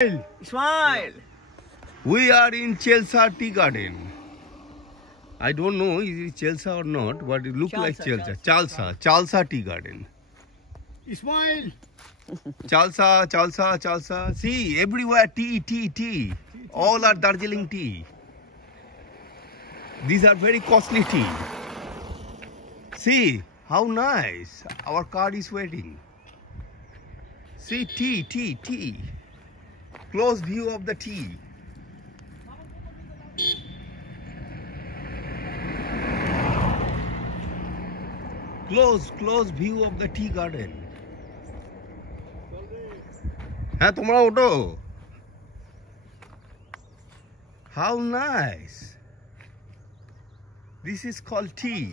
Smile. We are in Chelsea Tea Garden. I don't know is it Chelsea or not, but it looks like Chelsea. Chalsa Tea Garden. Smile. Chalsa. See, everywhere tea. All are Darjeeling tea. These are very costly tea. See, how nice. Our car is waiting. See, tea. Close view of the tea. Close view of the tea garden. হ্যাঁ তোমরা ওঠো. How nice. This is called tea.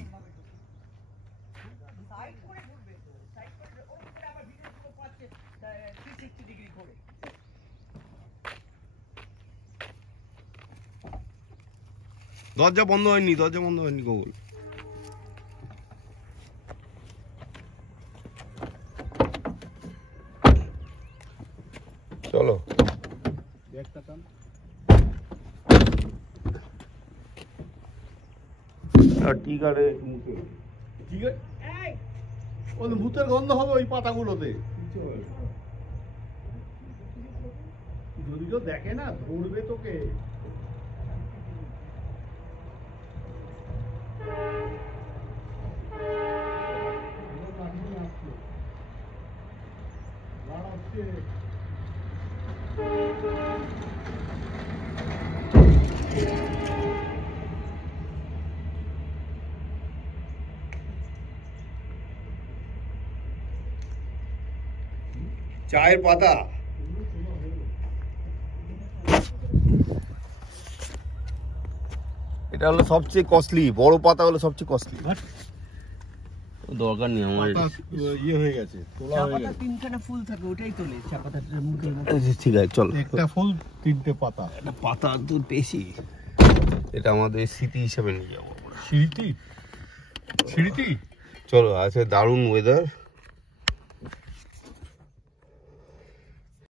দরজা বন্ধ হয়নি Gogol. চলো ভূতের গন্ধ হবে ওই পাতাগুলোতে, যদি কেউ দেখে না ধরবে তোকে. চায়ের পাতা. এটা হলো সবচেয়ে কস্টলি, বড় পাতা হলো সবচেয়ে কস্টলি. দরকার নেই আমার, ইয়ে হয়ে গেছে, তোলা হয়ে গেছে. তিনখানা ফুল থাকে ওটাই তোলে চা পাতাটার মুখের মতো. ঠিক আছে চলো, একটা ফুল তিনটে পাতা, একটা পাতা তো বেশি. এটা আমাদের স্মৃতি হিসেবে নিয়ে যাবো. সিঁড়িটি চলো, আছে দারুণ ওয়েদার.